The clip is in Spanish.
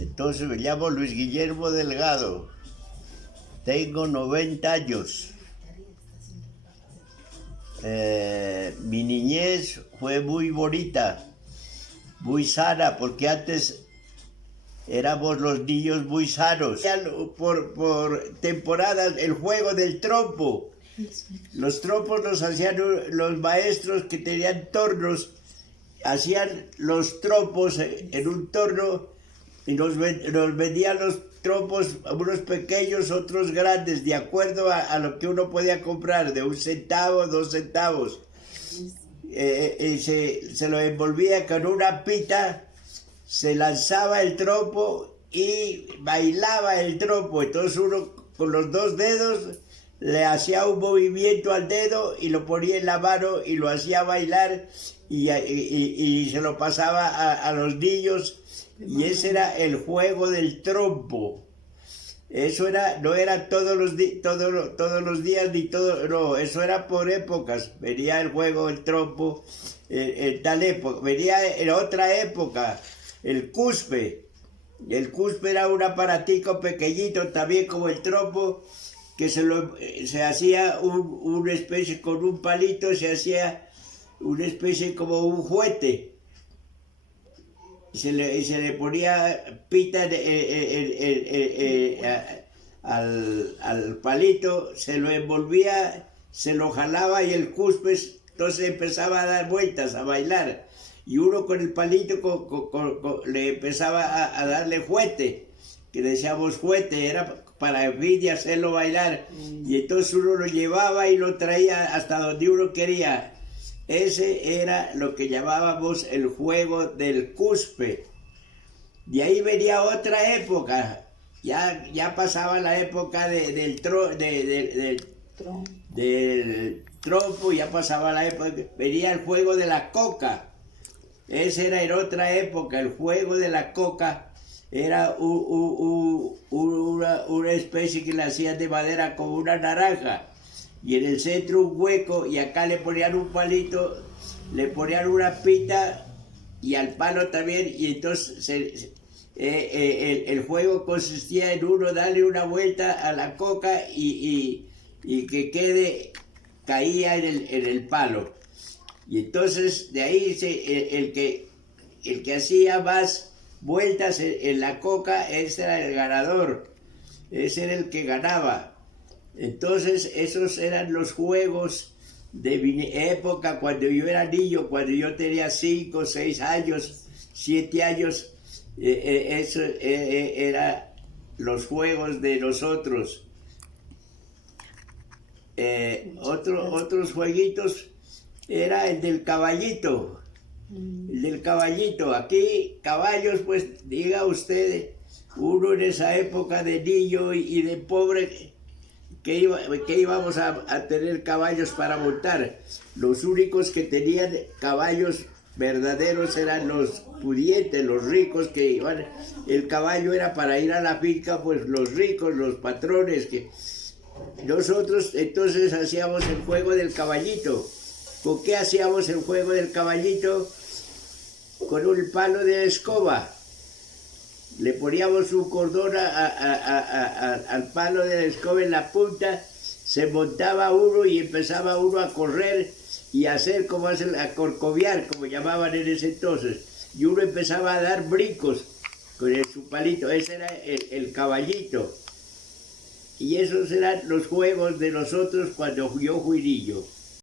Entonces me llamo Luis Guillermo Delgado, tengo 90 años. Mi niñez fue muy bonita, muy sana, porque antes éramos los niños muy sanos. Por temporadas el juego del trompo. Los trompos los hacían los maestros que tenían tornos, hacían los trompos en un torno y nos vendían los trompos, unos pequeños, otros grandes, de acuerdo a lo que uno podía comprar, de 1 centavo, 2 centavos. Se lo envolvía con una pita, se lanzaba el trompo y bailaba el trompo. Entonces uno con los 2 dedos le hacía un movimiento al dedo y lo ponía en la mano y lo hacía bailar y se lo pasaba a los niños, y ese era el juego del trompo. Eso no era todos los días ni todo, no, eso era por épocas. Venía el juego del trompo en tal época, venía en otra época el cuspe. El cuspe era un aparatico pequeñito también como el trompo, que se hacía una especie, con un palito se hacía una especie como un juguete. Y se le ponía pita al palito, se lo envolvía, se lo jalaba y el cuspe entonces empezaba a dar vueltas, a bailar. Y uno con el palito le empezaba a darle juguete, que decíamos juguete, era para hacerlo bailar. Y entonces uno lo llevaba y lo traía hasta donde uno quería. Ese era lo que llamábamos el juego del cuspe. De ahí venía otra época. Ya pasaba la época del trompo, ya pasaba la época. Venía el juego de la coca. Ese era en otra época. El juego de la coca era una especie que le hacían de madera como una naranja. Y en el centro un hueco, y acá le ponían un palito, le ponían una pita y al palo también, y entonces el juego consistía en uno darle una vuelta a la coca y que caía en el palo. Y entonces de ahí el que hacía más vueltas en la coca, ese era el ganador, ese era el que ganaba. Entonces esos eran los juegos de mi época cuando yo era niño, cuando yo tenía 5, 6 años, 7 años. Eso eran los juegos de nosotros. Otros jueguitos era el del caballito. El del caballito. Aquí caballos, pues diga usted, uno en esa época de niño y de pobre, que íbamos a tener caballos para montar. Los únicos que tenían caballos verdaderos eran los pudientes, los ricos que iban. El caballo era para ir a la finca, pues los ricos, los patrones. Nosotros entonces hacíamos el juego del caballito. ¿Con qué hacíamos el juego del caballito? Con un palo de escoba. Le poníamos un cordón al palo de la escoba en la punta, se montaba uno y empezaba uno a correr y a hacer a corcoviar, como llamaban en ese entonces. Y uno empezaba a dar brincos con su palito, ese era el caballito. Y esos eran los juegos de nosotros cuando yo fui niño.